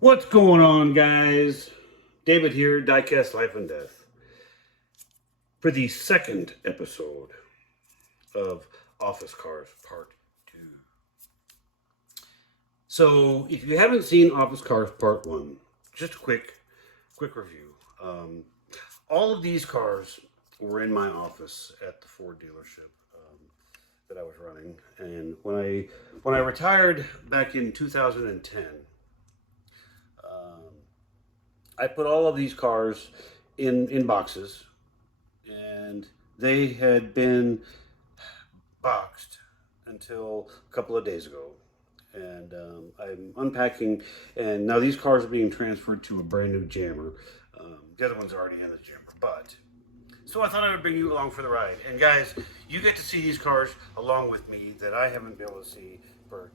What's going on, guys? David here, Diecast Life and Death, for the second episode of Office Cars Part 2. So, if you haven't seen Office Cars Part 1, just a quick review. All of these cars were in my office at the Ford dealership that I was running, and when I retired back in 2010. I put all of these cars in boxes, and they had been boxed until a couple of days ago. And I'm unpacking, and now these cars are being transferred to a brand new jammer. The other one's already in the jammer, but so I thought I would bring you along for the ride. And guys, you get to see these cars along with me that I haven't been able to see for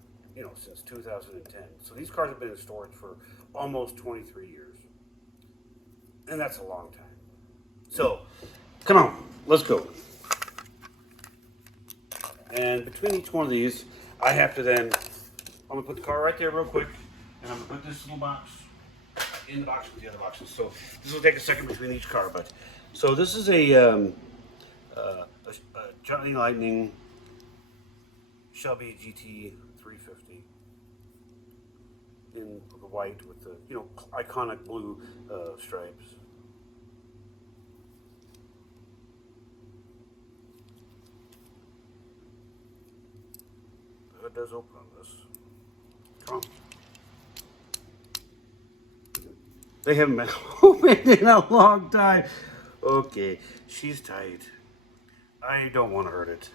since 2010. So these cars have been in storage for almost 23 years. And that's a long time. So, come on, let's go. And between each one of these, I have to then, I'm gonna put the car right there real quick, and I'm gonna put this little box in the box with the other boxes. So this will take a second between each car, but so this is a Johnny Lightning Shelby GT 350 in the white with the iconic blue stripes. The hood does open on this. Come on. They haven't been opened in a long time. Okay, she's tight. I don't want to hurt it.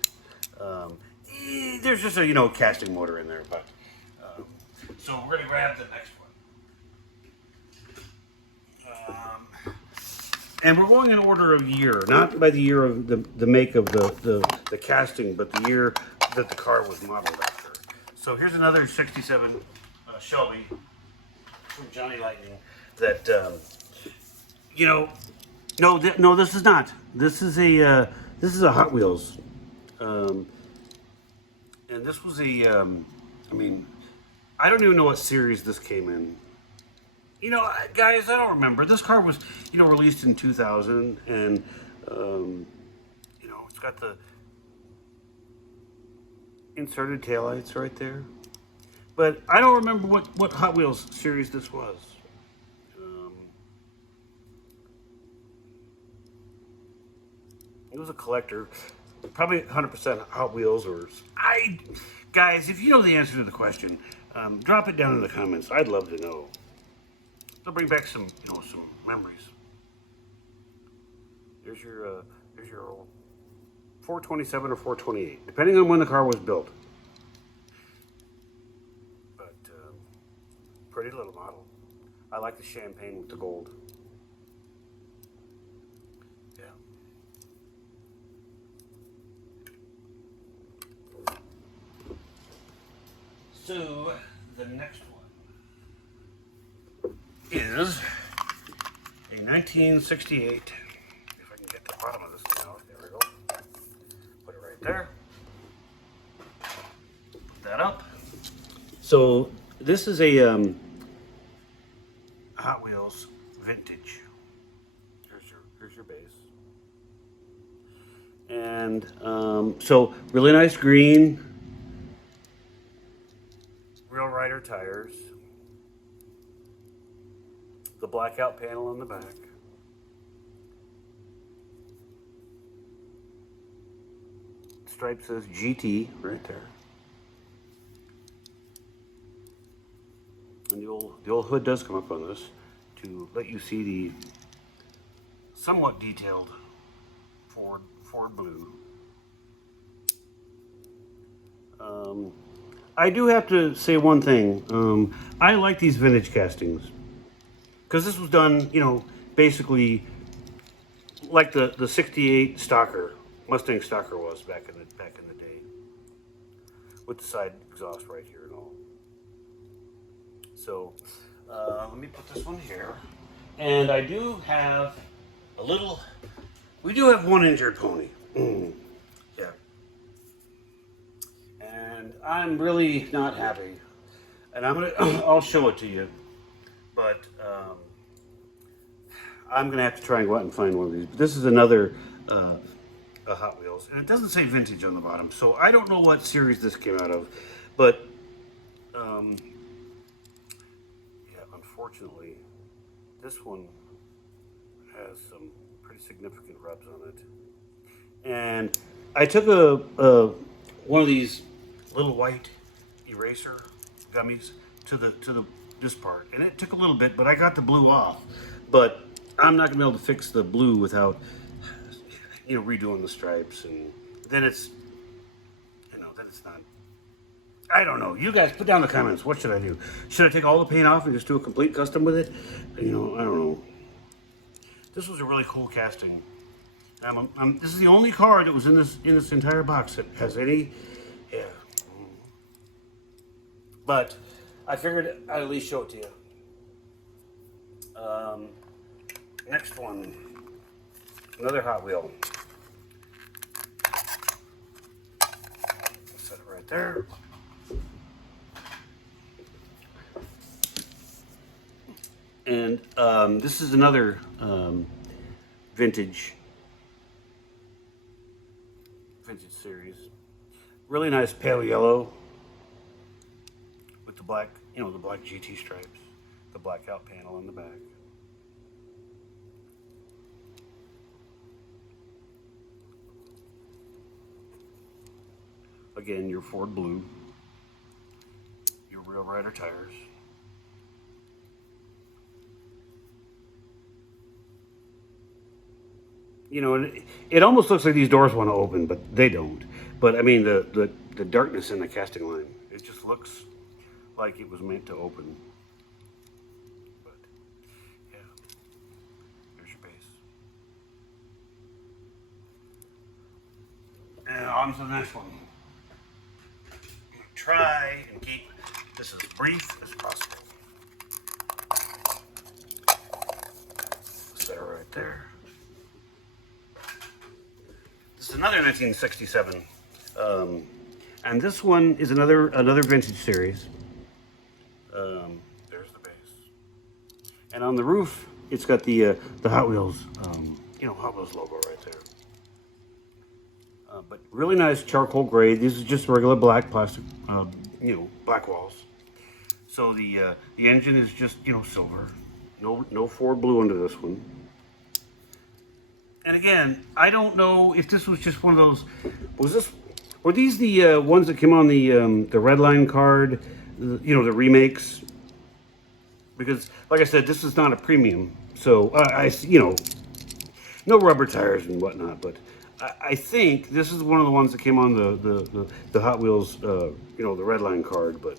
There's just a casting motor in there, but so we're gonna grab the next one. And we're going in order of year, not by the year of the make of the casting, but the year that the car was modeled after. So here's another 67 Shelby from Johnny Lightning that, no, this is not. This is a Hot Wheels. And this was I don't even know what series this came in. Guys, I don't remember. This car was, released in 2000, and, it's got the inserted taillights right there. But I don't remember what Hot Wheels series this was. It was a collector, probably 100% Hot Wheels, guys, if you know the answer to the question, drop it down in the comments. I'd love to know. It'll bring back some memories. There's your old 427 or 428, depending on when the car was built. But pretty little model. I like the champagne with the gold. Yeah. So the next one is a 1968. If I can get to the bottom of this now, there we go. Put it right there. Put that up. So this is a Hot Wheels vintage. Here's your base. And so really nice green. Real Rider tires. The blackout panel in the back. Stripe says GT right there. And the old hood does come up on this to let you see the somewhat detailed Ford blue. I do have to say one thing. I like these vintage castings because this was done, basically like the '68 Stalker, Mustang Stalker was back in the day, with the side exhaust right here and all. So let me put this one here, and I do have we do have one injured pony. Yeah. And I'm really not happy. And I'll show it to you. but I'm going to have to try and go out and find one of these. But this is another a Hot Wheels, and it doesn't say vintage on the bottom, so I don't know what series this came out of, but yeah, unfortunately, this one has some pretty significant rubs on it. And I took one of these little white eraser gummies to this part, and it took a little bit, but I got the blue off. But I'm not gonna be able to fix the blue without redoing the stripes, and then it's then it's not. I don't know. You guys put down in the comments. What should I do? Should I take all the paint off and just do a complete custom with it? I don't know. This was a really cool casting. This is the only car that was in this entire box that has any. Yeah. But I figured I'd at least show it to you. Next one, another Hot Wheel. Set it right there. And this is another vintage series. Really nice pale yellow with the black, the black GT stripes, the blackout panel in the back. Again, your Ford blue, your Real Rider tires. And it almost looks like these doors want to open, but they don't. But I mean, the darkness in the casting line, it just looks like it was meant to open. But yeah, there's your base. And on to the next one. Try and keep this as brief as possible. Set it right there. This is another 1967, and this one is another vintage series. There's the base, and on the roof, it's got the Hot Wheels, Hot Wheels logo right there. But really nice charcoal gray. This is just regular black plastic, black walls. So the engine is just silver. No Ford blue under this one. And again, I don't know if this was just one of those. Were these the ones that came on the Redline card? The remakes. Because, like I said, this is not a premium. So no rubber tires and whatnot. But I think this is one of the ones that came on the Hot Wheels, the Redline card. But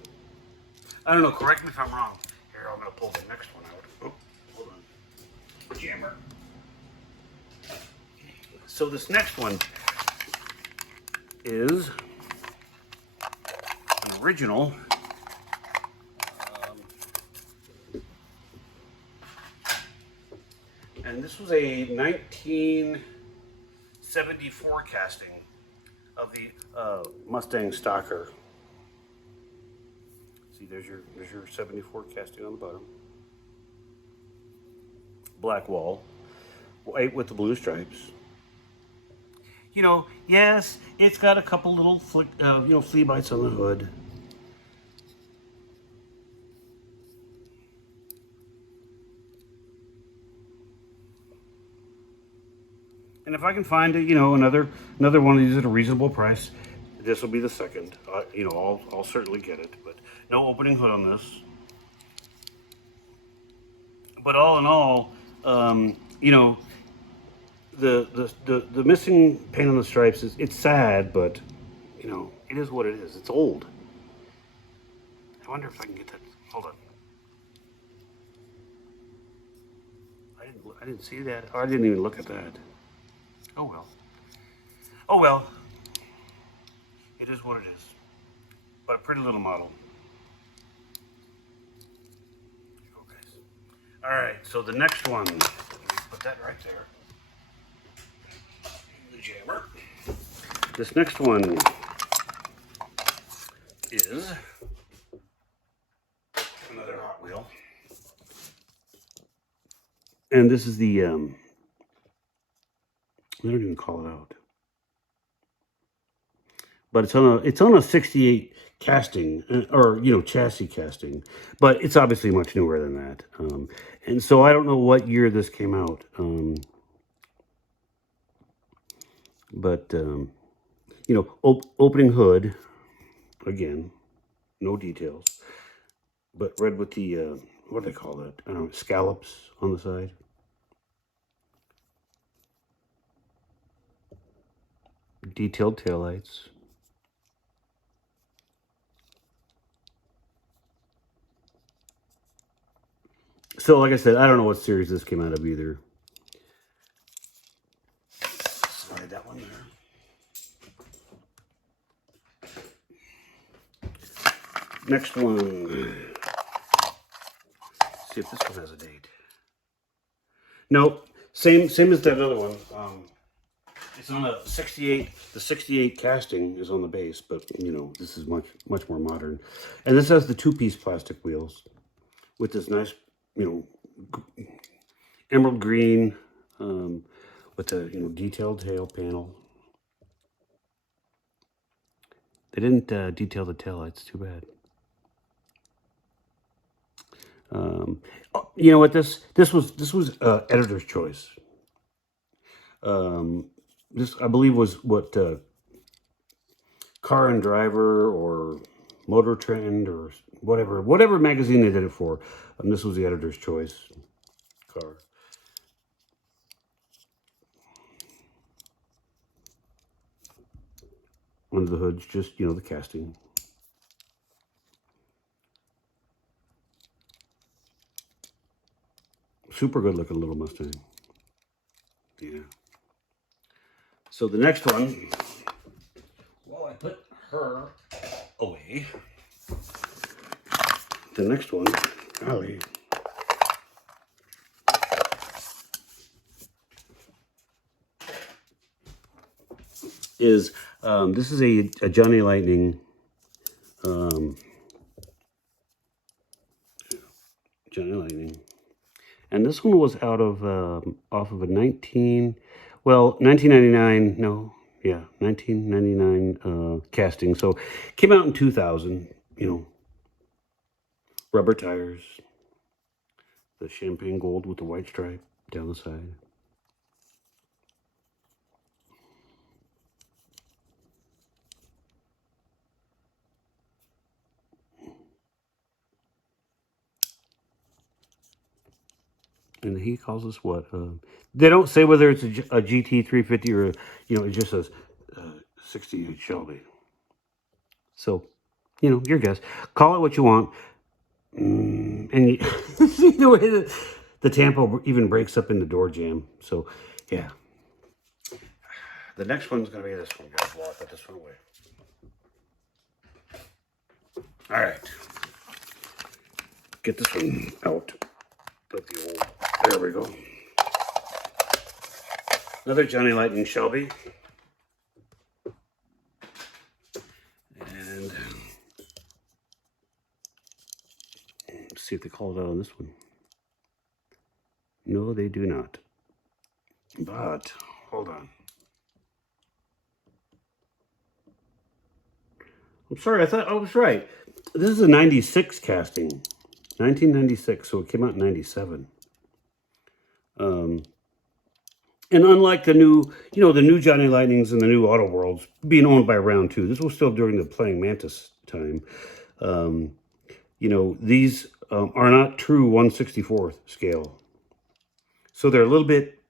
I don't know. Correct me if I'm wrong. Here, I'm gonna pull the next one out. Oh, hold on. Jammer. So this next one is an original and this was a 1974 casting of the Mustang Stalker. See, there's your 74 casting on the bottom. Black wall, white with the blue stripes. Yes, it's got a couple little flea bites on the hood. And if I can find another one of these at a reasonable price, this will be the second. I'll certainly get it, but no opening hood on this. But all in all, the missing paint on the stripes it's sad, but it is what it is. It's old. I wonder if I can get that. Hold on. I didn't see that. Oh, I didn't even look at that. Oh well. Oh well. It is what it is. But a pretty little model. Okay. All right. So the next one. Let me put that right there. Jammer. This next one is another Hot Wheel. And this is the, I don't even call it out. But it's on a 68 casting, or chassis casting, but it's obviously much newer than that. And so I don't know what year this came out, but opening hood again, no details, but red with the what do they call that? Scallops on the side. Detailed taillights. So, like I said, I don't know what series this came out of either. Slide that one there. Next one. Let's see if this one has a date. Nope. Same as that other one. It's on a 68. The 68 casting is on the base, but this is much more modern. And this has the two-piece plastic wheels with this nice, emerald green with the detailed tail panel. They didn't detail the taillights. Too bad. You know what? This was editor's choice. This, I believe, was what Car and Driver or Motor Trend or whatever magazine they did it for. This was the editor's choice car. Under the hood's just the casting. Super good looking little Mustang. Yeah. So the next one, well, I put her away. The next one, golly, is this is a Johnny Lightning. Johnny Lightning. And this one was out of off of a 1999, no, yeah, 1999 casting. So came out in 2000, rubber tires, the champagne gold with the white stripe down the side. And he calls us what? They don't say whether it's a GT 350 or, it just says 68 Shelby. So, your guess. Call it what you want. And see the way that the Tampa even breaks up in the door jamb. So, yeah. The next one's going to be this one, guys. Well, I'll put this one away. All right. Get this one out. Put the old. There we go. Another Johnny Lightning Shelby. And let's see if they call it out on this one. No, they do not. But, hold on. I'm sorry, I thought I was right. This is a 96 casting. 1996, so it came out in 97. And unlike the new, the new Johnny Lightnings and the new Auto Worlds being owned by Round 2, this was still during the Playing Mantis time. These are not true 1/64th scale. So they're a little bit,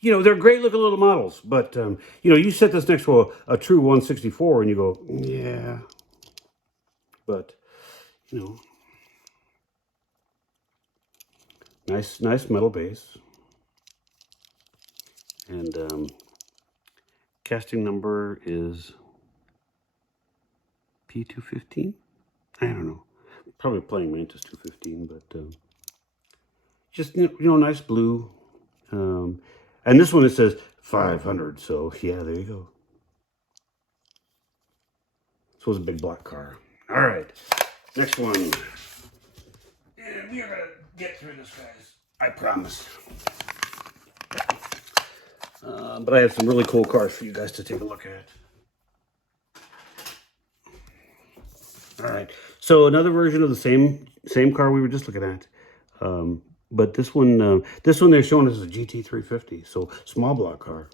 they're great looking little models. But, you set this next to a true 1/64 and you go, yeah. But, nice metal base. And casting number is P215. I don't know. Probably Playing Mantis 215, but just nice blue. And this one it says 500. So yeah, there you go. This was a big black car. All right, next one. And we are gonna get through this, guys. I promise. But I have some really cool cars for you guys to take a look at. All right, so another version of the same car we were just looking at, but this one they're showing us as a GT 350, so small block car.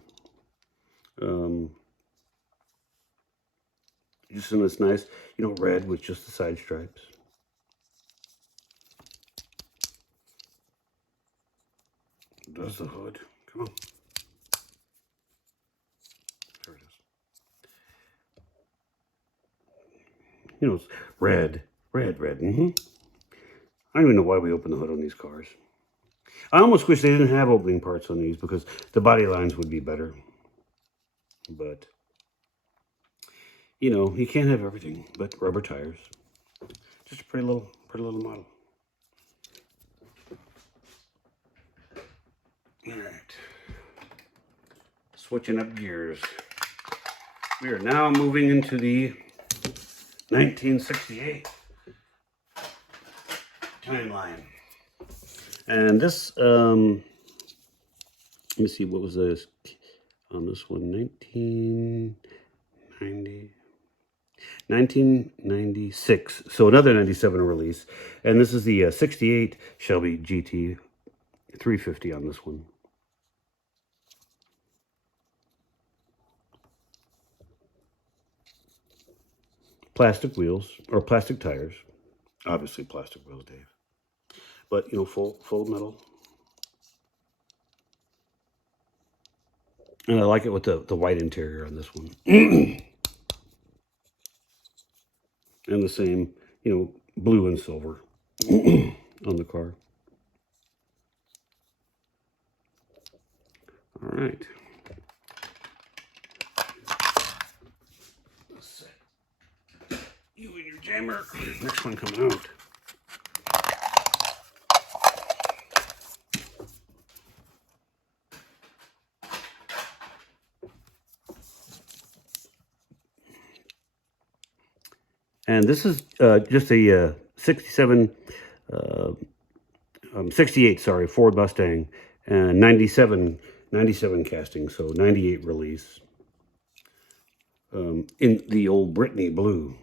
Just in this nice, red with just the side stripes. Does the hood? Come on. There it is. It's red. Mm-hmm. I don't even know why we opened the hood on these cars. I almost wish they didn't have opening parts on these because the body lines would be better. But, you can't have everything but rubber tires. Just a pretty little model. All right. Switching up gears. We are now moving into the 1968 timeline. And this, let me see, what was this on this one? 1996. So another 97 release. And this is the 68 Shelby GT 350 on this one. Plastic wheels, or plastic tires. Obviously plastic wheels, Dave. But, full metal. And I like it with the white interior on this one. And the same, blue and silver on the car. All right. Let's set you and your jammer. Next one coming out. And this is just a 68, sorry, Ford Mustang, and 97 casting, so 98 release, in the old Brittany blue.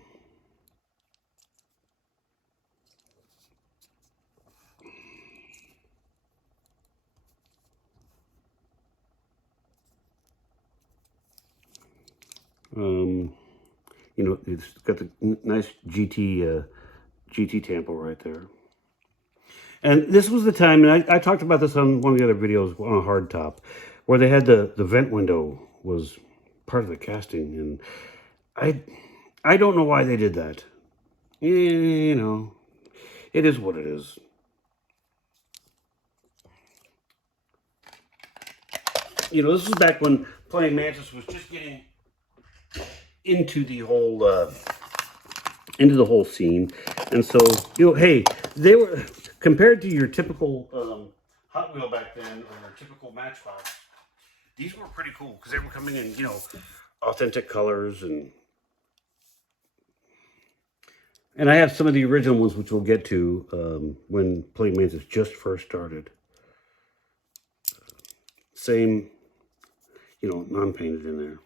It's got the nice GT tempo right there. And this was the time, and I talked about this on one of the other videos on a hardtop, where they had the vent window was part of the casting, and I don't know why they did that. It is what it is. This was back when Playing Mantis was just getting into the whole scene, and so hey, they were compared to your typical Hot Wheel back then or your typical Matchbox. These were pretty cool because they were coming in, authentic colors, and I have some of the original ones which we'll get to when Playing Mantis just first started. Same, non-painted in there,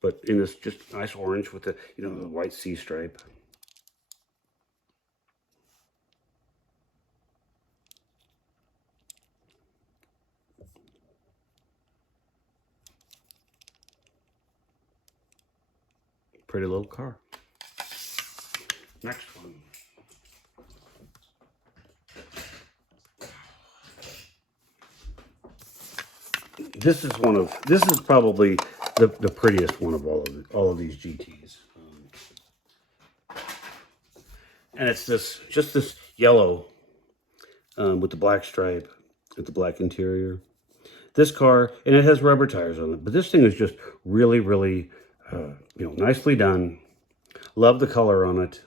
but in this just nice orange with the the white C stripe. Pretty little car. Next one. This is probably the prettiest one of all of these GTs. And it's just this yellow with the black stripe, with the black interior. This car, and it has rubber tires on it, but this thing is just really, really, nicely done. Love the color on it.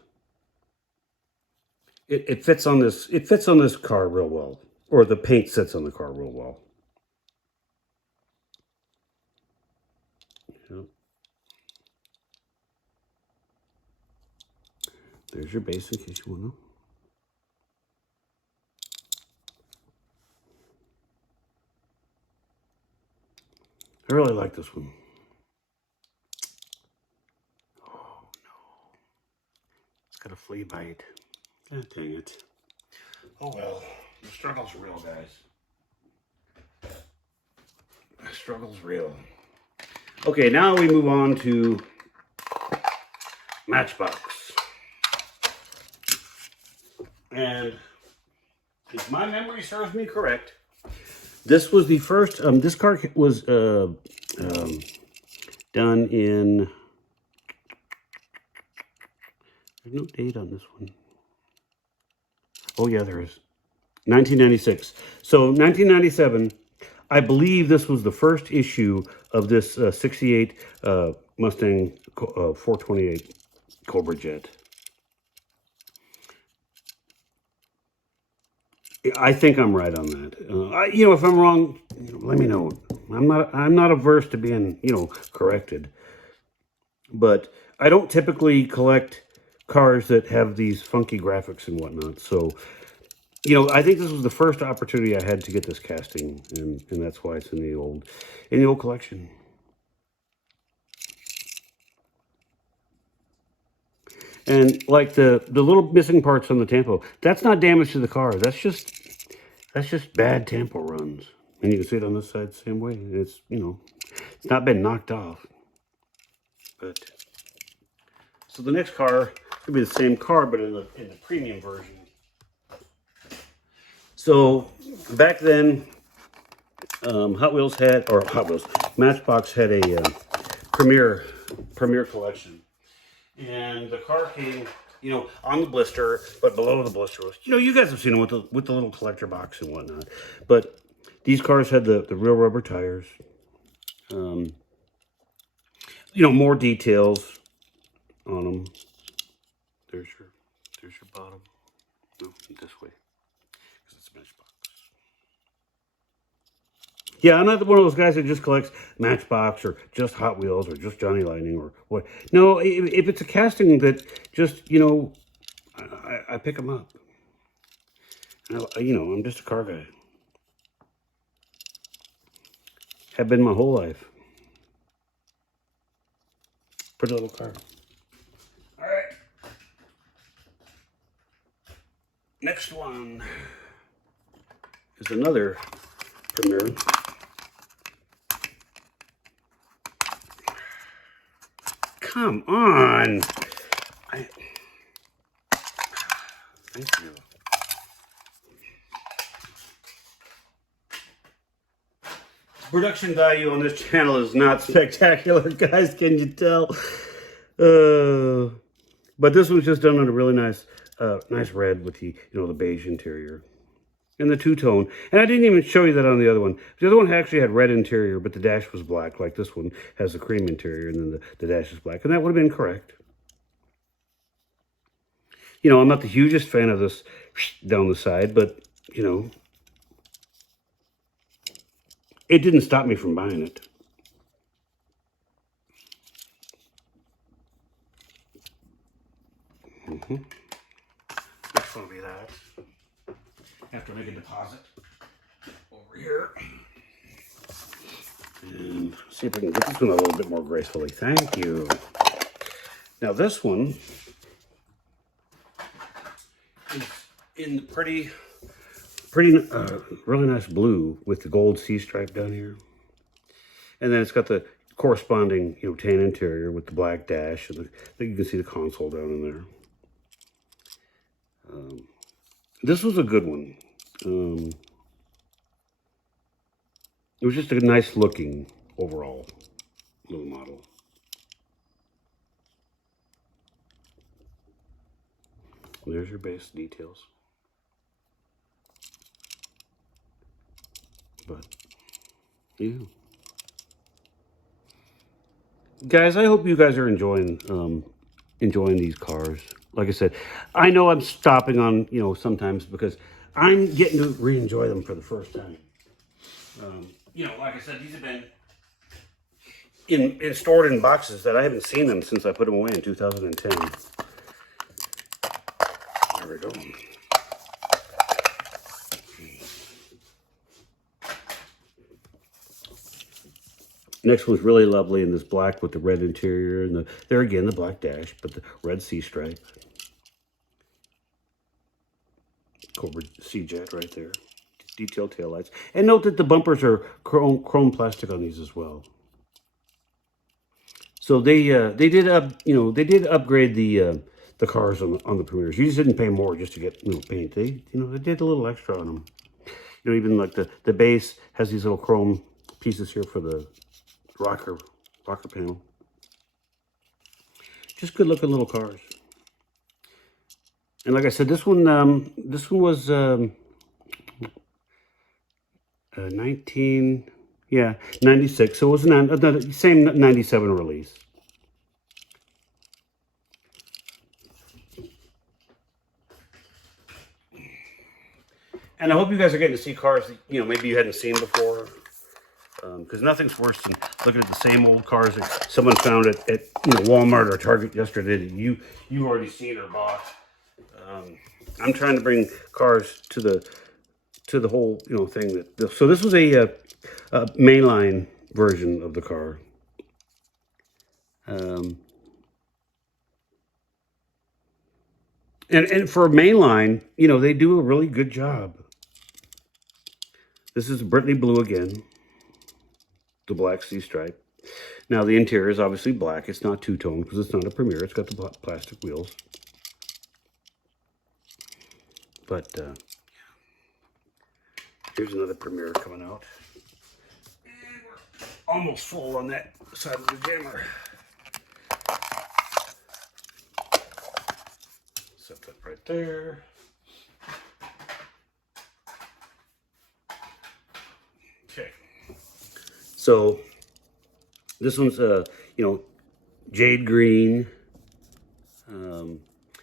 It fits on this. It fits on this car real well, or the paint sits on the car real well. Yep. There's your base in case you want to know. I really like this one. Oh no, it's got a flea bite. God dang it. Oh well, the struggle's real, guys. The struggle's real. Okay, now we move on to Matchbox. And if my memory serves me correct, this was the first, this car was done in, there's no date on this one. Oh yeah, there is. 1996. So 1997, I believe this was the first issue of this 68 Mustang 428 Cobra Jet. I think I'm right on that. You know, if I'm wrong, let me know. I'm not averse to being, corrected. But I don't typically collect cars that have these funky graphics and whatnot. So, I think this was the first opportunity I had to get this casting, and that's why it's in the old collection. And like the little missing parts on the tampo, that's not damage to the car. That's just bad tampo runs. And you can see it on this side the same way. It's it's not been knocked off. But so the next car could be the same car, but in the premium version. So back then, Matchbox had a premier collection. And the car came, on the blister, but below the blister was, you guys have seen them with the little collector box and whatnot. But these cars had the real rubber tires. More details on them. There's your bottom. No, this way, because it's Matchbox. Yeah, I'm not one of those guys that just collects Matchbox or just Hot Wheels or just Johnny Lightning or what. No, if it's a casting that just, I pick them up. I'm just a car guy. Have been my whole life. Pretty little car. All right. Next one is another Premier. Come on. Thank you. Production value on this channel is not spectacular, guys. Can you tell? But this one's just done on a really nice red with the the beige interior and the two-tone. And I didn't even show you that on the other one. The other one actually had red interior, but the dash was black. Like this one has the cream interior, and then the dash is black, and that would have been correct. I'm not the hugest fan of this down the side, but it didn't stop me from buying it. Next one will be that. Have to make a deposit over here. And see if I can get this one a little bit more gracefully. Thank you. Now this one is in the pretty really nice blue with the gold C stripe down here. And then it's got the corresponding, tan interior with the black dash, and you can see the console down in there. This was a good one. It was just a nice looking overall little model. There's your base details. But yeah. Guys, I hope you guys are enjoying these cars. Like I said, I know I'm stopping on, sometimes because I'm getting to re-enjoy them for the first time. Like I said, these have been stored in boxes that I haven't seen them since I put them away in 2010. There we go. Next one's really lovely in this black with the red interior and there again the black dash, but the red C stripe. Cobra C-Jet right there. Detailed taillights. And note that the bumpers are chrome plastic on these as well. So they did upgrade the cars on the Premiers. You just didn't pay more just to get paint. They did a little extra on them. Even like the base has these little chrome pieces here for the rocker panel. Just good looking little cars. And like I said, this one was 96. So it was the same 97 release. And I hope you guys are getting to see cars that, maybe you hadn't seen before. Because nothing's worse than looking at the same old cars that someone found at Walmart or Target yesterday that you've already seen or bought. I'm trying to bring cars to the whole thing so this was a mainline version of the car. And for mainline, they do a really good job. This is Brittany blue again, the black C stripe. Now the interior is obviously black. It's not two-tone because it's not a Premier. It's got the plastic wheels. But here's another Premier coming out. And we're almost full on that side of the jammer. Set that right there. Okay. So this one's jade green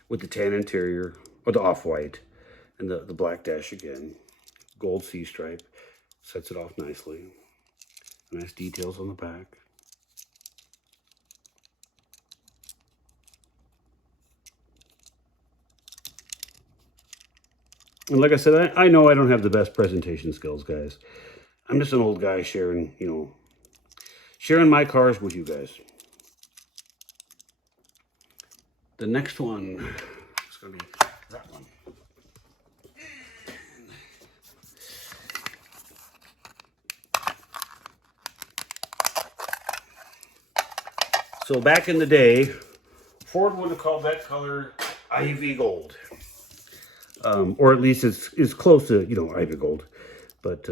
with the tan interior, or the off-white, and the black dash again. Gold C stripe sets it off nicely. Nice details on the back. And like I said, I know I don't have the best presentation skills, guys. I'm just an old guy sharing my cars with you guys. The next one is going to be that one. So back in the day, Ford would have called that color Ivy Gold. Or at least it's close to, Ivy Gold. But,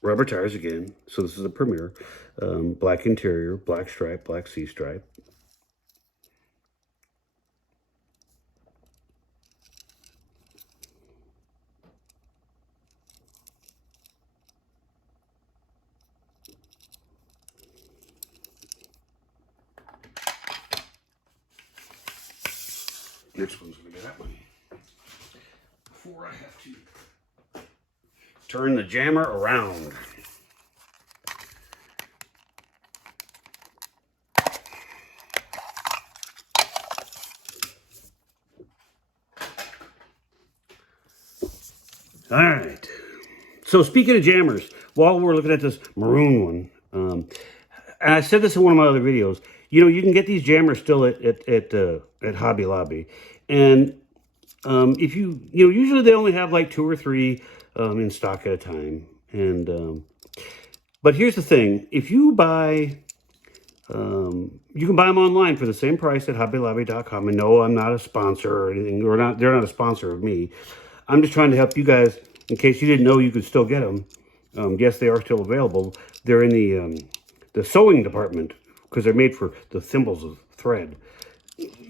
rubber tires again. So this is a Premier. Black interior, black stripe, black C stripe. Next one's going to be that one. Before I have to turn the jammer around. All right. So speaking of jammers, while we're looking at this maroon one, and I said this in one of my other videos, you can get these jammers still at Hobby Lobby, and if usually they only have like 2 or 3 in stock at a time, and but here's the thing: if you buy, you can buy them online for the same price at HobbyLobby.com. And no, I'm not a sponsor or anything, they're not a sponsor of me. I'm just trying to help you guys in case you didn't know you could still get them. Yes, they are still available. They're in the sewing department because they're made for the thimbles of thread.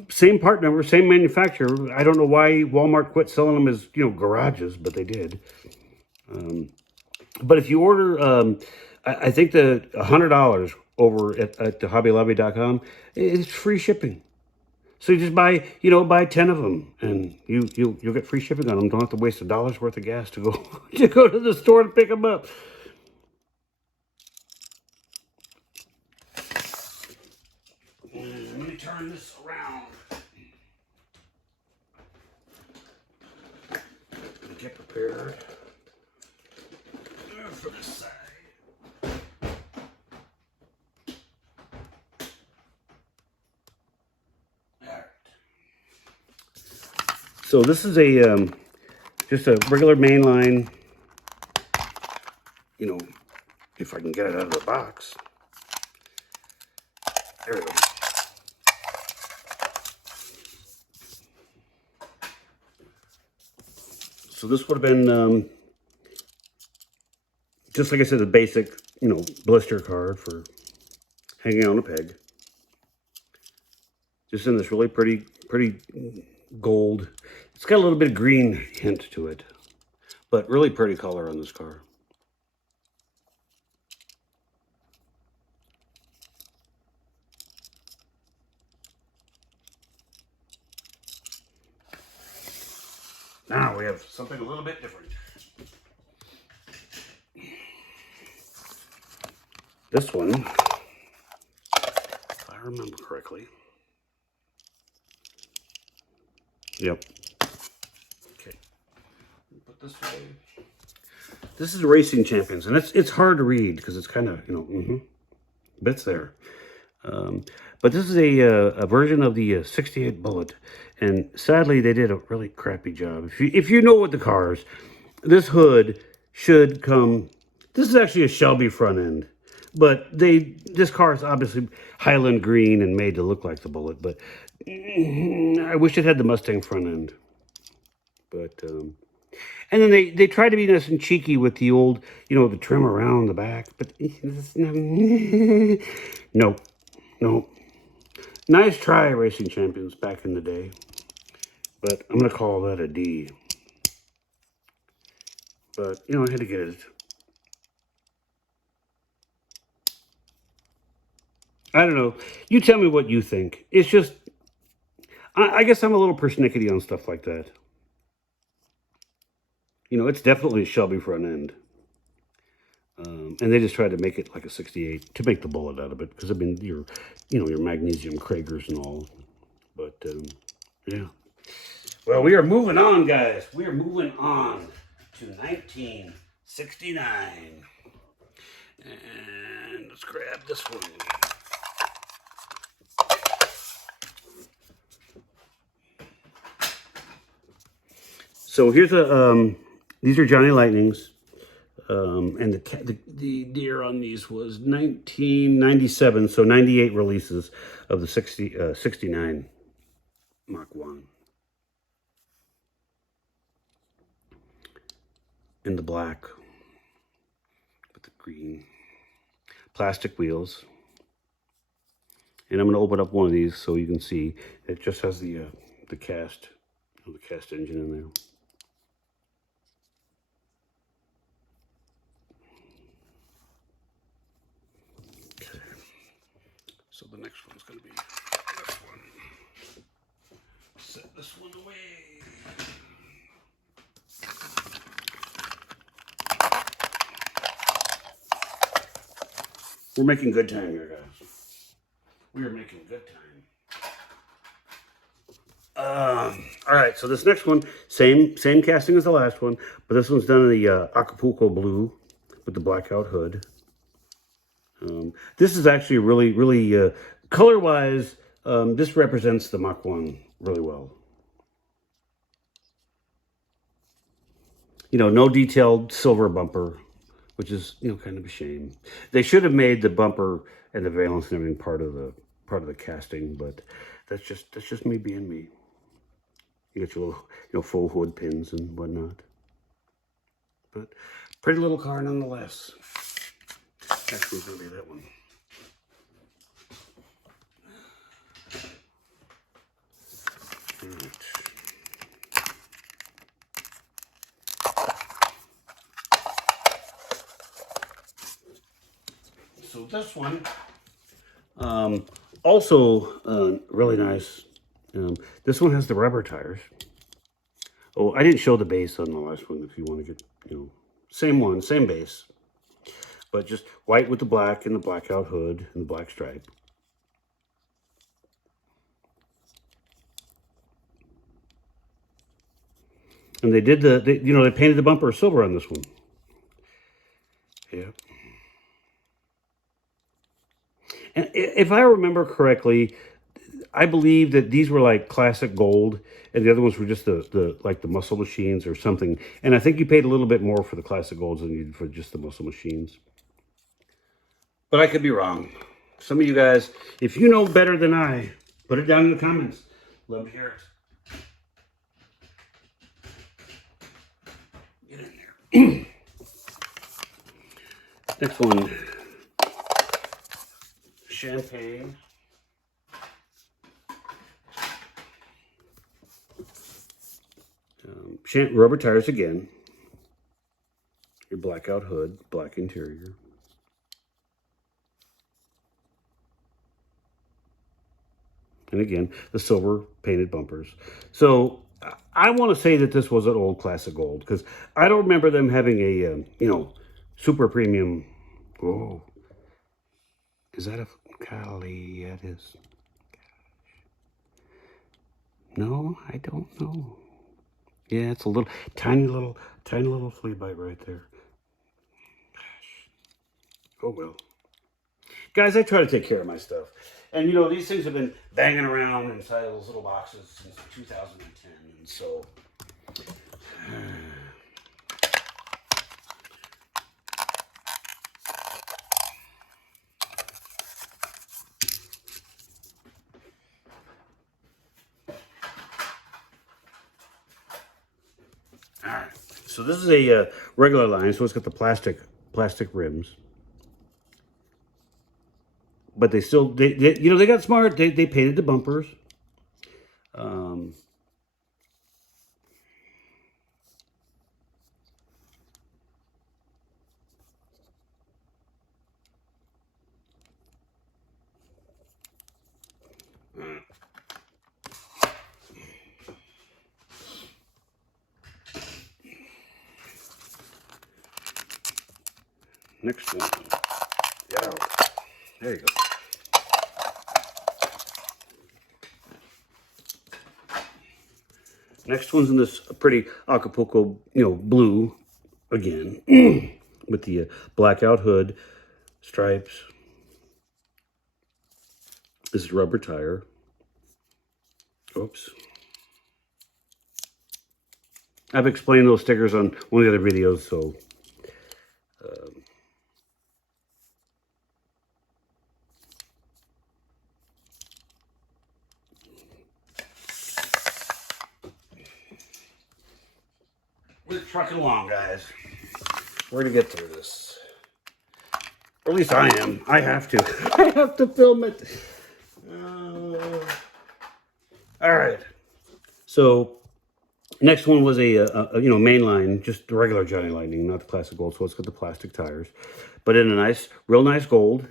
Same part number, same manufacturer. I don't know why Walmart quit selling them as garages, but they did. But if you order, I think the $100 over at the HobbyLobby.com, it's free shipping. So you just buy 10 of them, and you'll get free shipping on them. Don't have to waste $1 worth of gas to go to the store to pick them up. And let me turn this around. Get prepared for this side. So this is a just a regular mainline, you know, if I can get it out of the box. There we go. So this would have been, just like I said, a basic, you know, blister card for hanging on a peg. Just in this really pretty gold. It's got a little bit of green hint to it, but really pretty color on this car. Now we have something a little bit different. This one, if I remember correctly. Yep. Okay. Put this away. This is Racing Champions, and it's hard to read because it's kind of, you know, bits there. But this is a version of the 68 Bullet, and sadly they did a really crappy job. If you know what the cars, this hood should come. This is actually a Shelby front end, but this car is obviously Highland green and made to look like the Bullet. But I wish it had the Mustang front end. But and then they tried to be nice and cheeky with the old, you know, the trim around the back. But no. Nice try, Racing Champions, back in the day. But I'm going to call that a D. But, you know, I had to get it. I don't know. You tell me what you think. It's just, I guess I'm a little persnickety on stuff like that. You know, it's definitely a Shelby front end. And they just tried to make it like a 68 to make the Bullet out of it. Because, I mean, your magnesium Kragers and all. But, yeah. Well, we are moving on, guys. We are moving on to 1969. And let's grab this one. So here's these are Johnny Lightnings. And the year on these was 1997, so 98 releases of the 69 Mach 1. In the black with the green plastic wheels. And I'm going to open up one of these so you can see it just has the cast engine in there. Okay. So the next one's going to be this one. Set this one away. We're making good time here, guys. We are making good time. All right, so this next one, same casting as the last one, but this one's done in the Acapulco blue with the blackout hood. This is actually really color-wise, this represents the Mach 1 really well. You know, no detailed silver bumper, which is, you know, kind of a shame. They should have made the bumper and the valence and everything part of the casting, but that's just me being me. You got your little, you know, full hood pins and whatnot. But pretty little car nonetheless. Actually, it's gonna be that one. All right. So this one, also really nice. This one has the rubber tires. Oh, I didn't show the base on the last one. If you want to get, you know, same one, same base, but just white with the black and the blackout hood and the black stripe. And they did they painted the bumper silver on this one. Yeah. And if I remember correctly, I believe that these were like classic gold, and the other ones were just the like the muscle machines or something. And I think you paid a little bit more for the classic golds than you did for just the muscle machines. But I could be wrong. Some of you guys, if you know better than I, put it down in the comments. Love to hear it. Get in there. Next one, champagne. Rubber tires again. Your blackout hood, black interior. And again, the silver painted bumpers. So I want to say that this was an old classic gold because I don't remember them having a, you know, super premium. Oh, is that a golly? Yeah, it is. No, I don't know. Yeah, it's a little, tiny little flea bite right there. Gosh. Oh well. Guys, I try to take care of my stuff. And you know, these things have been banging around inside those little boxes since 2010. And so, all right. So this is a regular line, so it's got the plastic rims. But they still, you know, they got smart. They painted the bumpers. Next one. Yeah. There you go. Next one's in this pretty Acapulco, you know, blue again with the blackout hood, stripes. This is rubber tire. Oops. I've explained those stickers on one of the other videos, so we're trucking along, guys. We're gonna get through this. Or at least I am. I have to. I have to film it. All right. So next one was a you know, mainline, just the regular Johnny Lightning, not the classic gold. So it's got the plastic tires, but in a nice, real nice gold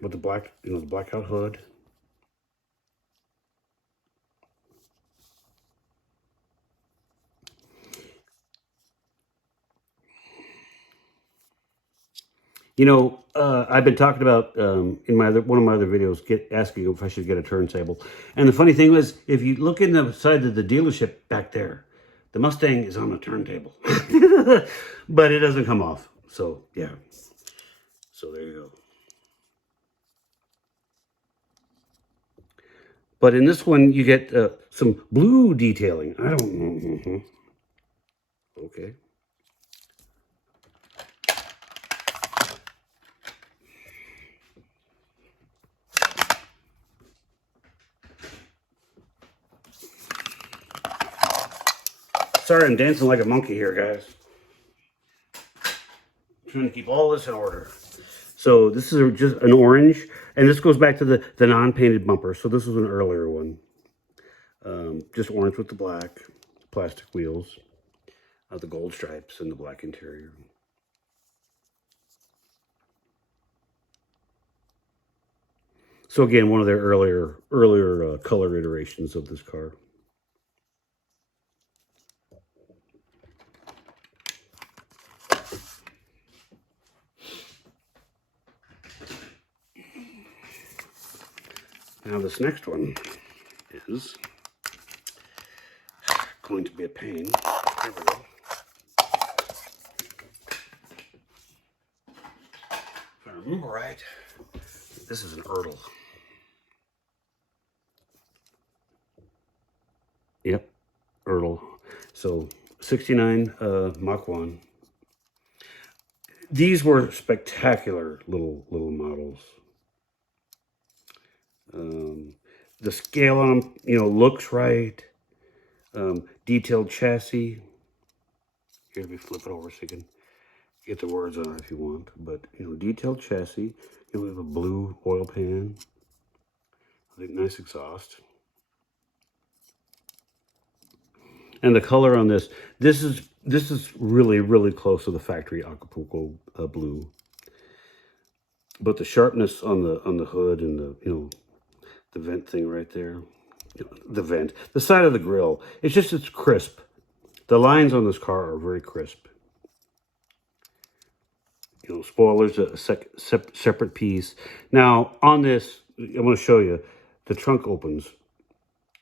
with the black, you know, the blackout hood. You know, I've been talking about in one of my other videos, asking if I should get a turntable. And the funny thing was, if you look in the side of the dealership back there, the Mustang is on a turntable, but it doesn't come off. So yeah, so there you go. But in this one, you get some blue detailing. I don't know. Okay. Sorry, I'm dancing like a monkey here, guys. I'm trying to keep all this in order. So this is just an orange, and this goes back to the non-painted bumper. So this was an earlier one. Just orange with the black, plastic wheels, the gold stripes, and the black interior. So again, one of their earlier color iterations of this car. Now this next one is going to be a pain. There we go. If I remember right, this is an Ertl. Yep, Ertl. So 69 Mach 1. These were spectacular little models. The scale on them, you know, looks right. Detailed chassis. Here, let me flip it over so you can get the words on it if you want. But, you know, detailed chassis. You know, we have a blue oil pan. I think nice exhaust. And the color on this is really close to the factory Acapulco blue. But the sharpness on the hood and the, you know, the vent thing right there, the vent, the side of the grill, it's crisp. The lines on this car are very crisp. You know, spoilers a separate piece. Now on this, I'm going to show you the trunk opens.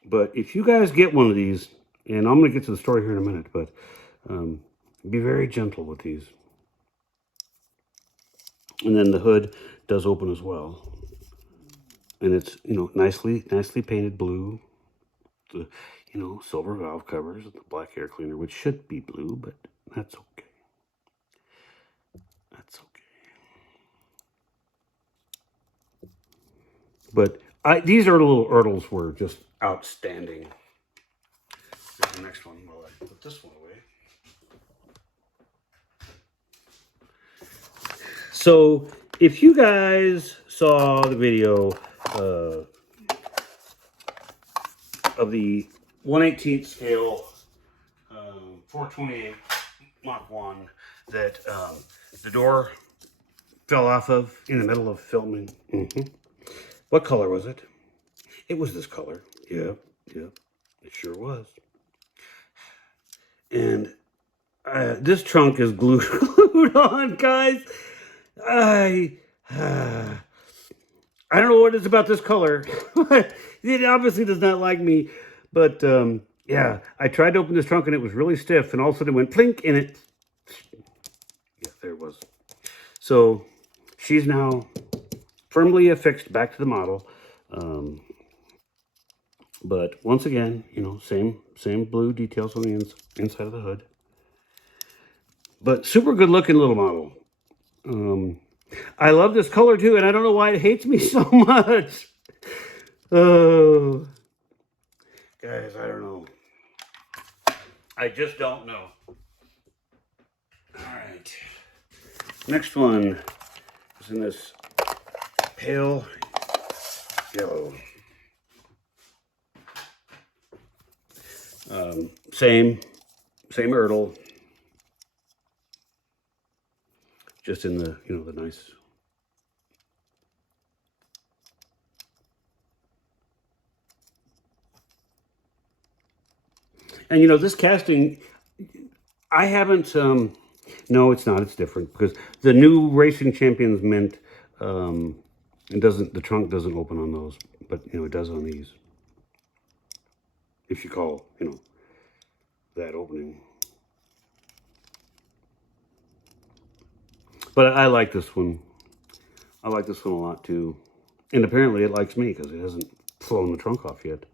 But if you guys get one of these, and I'm going to get to the story here in a minute, but be very gentle with these. And then the hood does open as well. And it's, you know, nicely painted blue. The, you know, silver valve covers, the black air cleaner, which should be blue, but that's okay. That's okay. But these little Ertls were just outstanding. Here's the next one while I put this one away. So if you guys saw the video of the 1/18 scale 428 Mach 1 that the door fell off of in the middle of filming. What color was it? It was this color. Yeah, it sure was. And this trunk is glued on, guys. I don't know what it is about this color. It obviously does not like me. But yeah, I tried to open this trunk and it was really stiff. And all of a sudden it went plink in it. Yeah, there it was. So she's now firmly affixed back to the model. But once again, you know, same blue details on the inside of the hood. But super good looking little model. I love this color too, and I don't know why it hates me so much. Oh, guys, I don't know. I just don't know. All right. Next one is in this pale yellow. Same Ertl. Just in the, you know, the nice. And you know, this casting, I haven't, no, it's not, it's different because the new Racing Champions Mint, the trunk doesn't open on those, but you know, it does on these. If you call, you know, that opening. But I like this one. I like this one a lot too. And apparently it likes me because it hasn't flown the trunk off yet.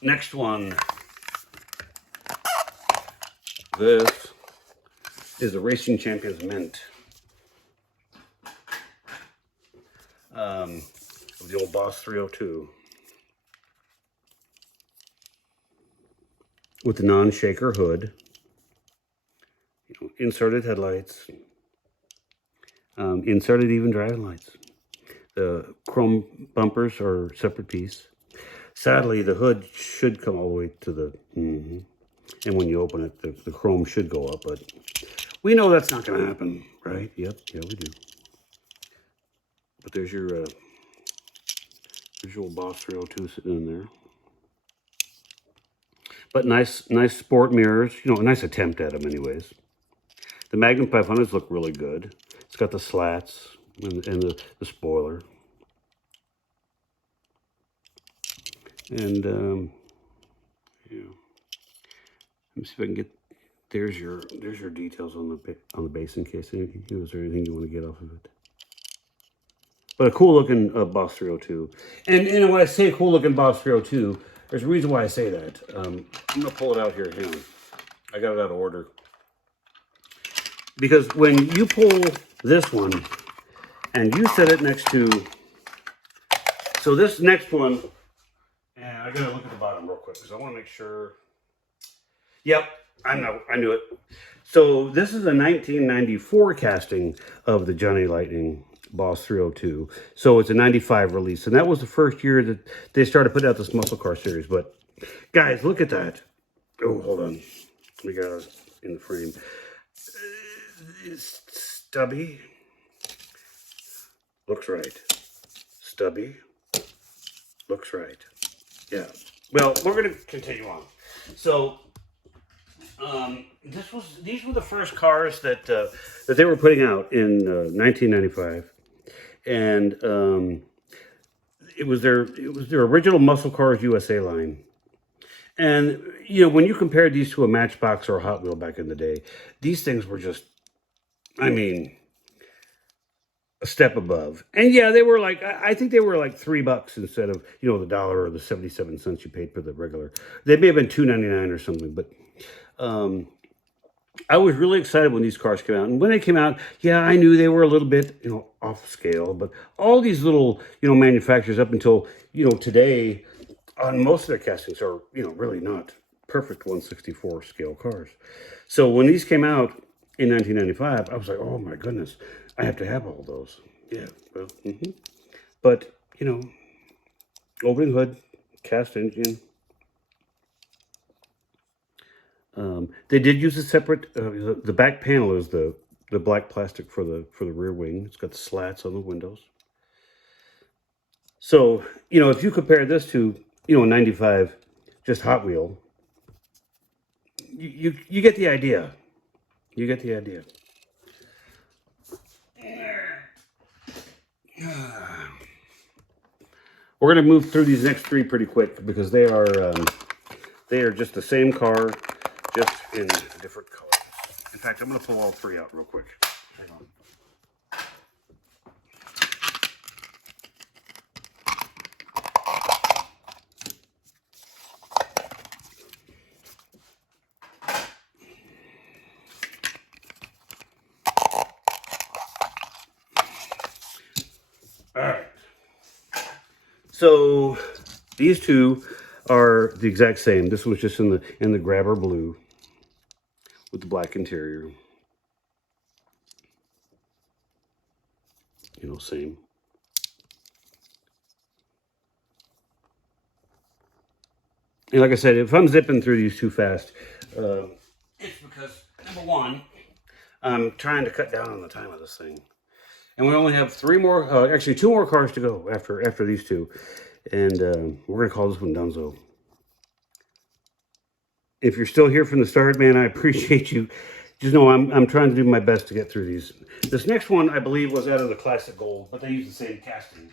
Next one. This is the Racing Champions Mint. Of the old Boss 302. With the non-shaker hood. You know, inserted headlights. Inserted even driving lights. The chrome bumpers are a separate piece. Sadly, the hood should come all the way to the... And when you open it, the chrome should go up, but we know that's not going to happen, right? Yep, yeah, we do. But there's your old Boss 302 sitting in there. But nice sport mirrors. You know, a nice attempt at them anyways. The Magnum 500s look really good. It's got the slats and the spoiler. And, yeah. Let me see if I can get, there's your details on the base in case, is there anything you want to get off of it? But a cool looking Boss 302. And when I say cool looking Boss 302, there's a reason why I say that. I'm going to pull it out here. Hang on. I got it out of order. Because when you pull this one and you set it next to, so this next one, and I got to look at the bottom real quick because I want to make sure. Yep, I knew it. So this is a 1994 casting of the Johnny Lightning Boss 302. So it's a 95 release. And that was the first year that they started putting out this muscle car series. But guys, look at that. Oh, hold on. We got it in the frame. It's stubby. Looks right. Stubby. Looks right. Yeah. Well, we're going to continue on. So these were the first cars that they were putting out in 1995, and it was their original Muscle Cars USA line. And you know, when you compared these to a Matchbox or a Hot Wheel back in the day, these things were just, I mean, a step above. And yeah, they were like, I think they were like $3 instead of, you know, the dollar or the 77 cents you paid for the regular. They may have been $2.99 or something, but I was really excited when these cars came out. And when they came out, yeah, I knew they were a little bit, you know, off scale. But all these little, you know, manufacturers up until, you know, today, on most of their castings are, you know, really not perfect 1/64 scale cars. So when these came out in 1995, I was like, oh my goodness, I have to have all those. Yeah, well, But, you know, opening hood, cast engine. They did use a separate, the back panel is the black plastic for the rear wing. It's got the slats on the windows. So, you know, if you compare this to, you know, a 95 just Hot Wheel, you get the idea. You get the idea. We're going to move through these next three pretty quick because they are just the same car, just in different colors. In fact, I'm going to pull all three out real quick. Hang on. All right. So these two are the exact same. This was just in the grabber blue with the black interior. You know, same. And like I said, if I'm zipping through these too fast, it's because, number one, I'm trying to cut down on the time of this thing. And we only have three more, actually two more cars to go after these two. And we're going to call this one Dunzo. If you're still here from the start, man, I appreciate you. Just know I'm trying to do my best to get through these. This next one, I believe, was out of the Classic Gold, but they use the same casting.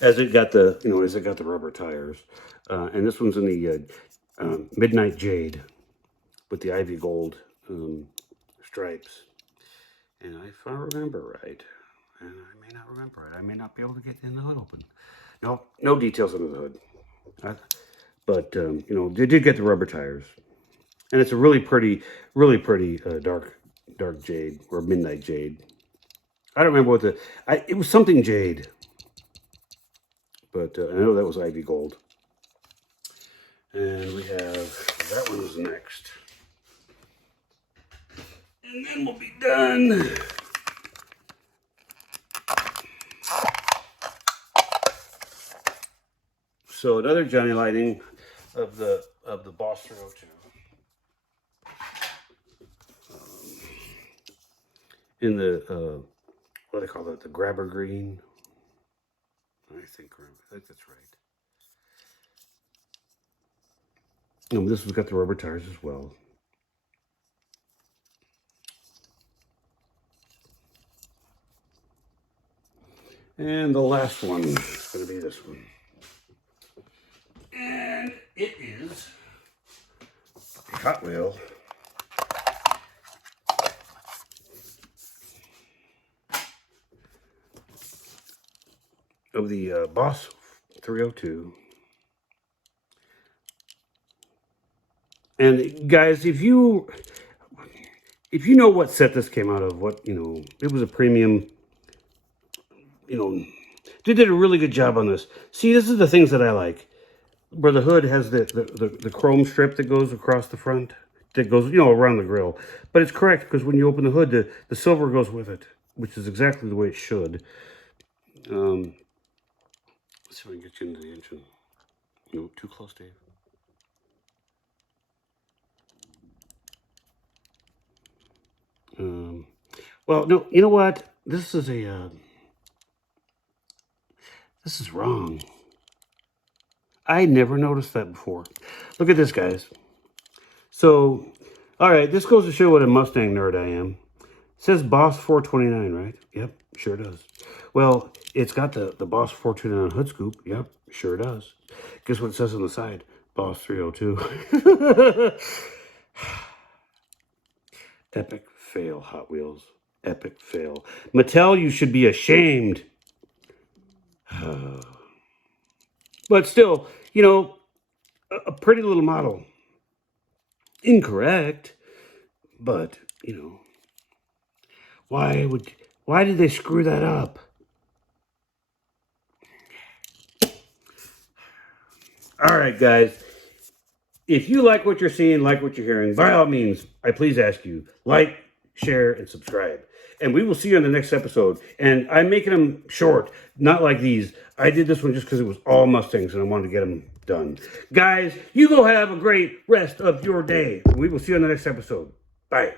As it got the rubber tires. And this one's in the Midnight Jade with the Ivy Gold stripes. And if I remember right, and I may not remember it, I may not be able to get in the hood open. No details under the hood. But, you know, they did get the rubber tires. And it's a really pretty dark jade or midnight jade. I don't remember what it was something jade. But I know that was Ivy Gold. And we have, that one is next. And then we'll be done. So another Johnny Lightning of the Boss 302. In the what do they call it? The grabber green. I think that's right. And this one's got the rubber tires as well. And the last one is going to be this one. And it is a Hot Wheel. of the Boss 302. And guys, if you know what set this came out of, what, it was a premium, they did a really good job on this. See, this is the things that I like. Where the hood has the chrome strip that goes across the front, that goes, around the grill. But it's correct, because when you open the hood, the silver goes with it, which is exactly the way it should. Let's see if I can get you into the engine. No, too close, Dave. Well, no, you know what? This is wrong. I never noticed that before. Look at this, guys. So, all right, this goes to show what a Mustang nerd I am. It says Boss 429, right? Yep, sure does. Well, it's got the Boss 429 hood scoop. Yep, sure does. Guess what it says on the side? Boss 302. Epic fail, Hot Wheels. Epic fail. Mattel, you should be ashamed. But still, a pretty little model. Incorrect, but, why did they screw that up? All right, guys. If you like what you're seeing, like what you're hearing, by all means, I please ask you, like, share, and subscribe. And we will see you on the next episode. And I'm making them short, not like these. I did this one just because it was all Mustangs and I wanted to get them done. Guys, you go have a great rest of your day. We will see you on the next episode. Bye.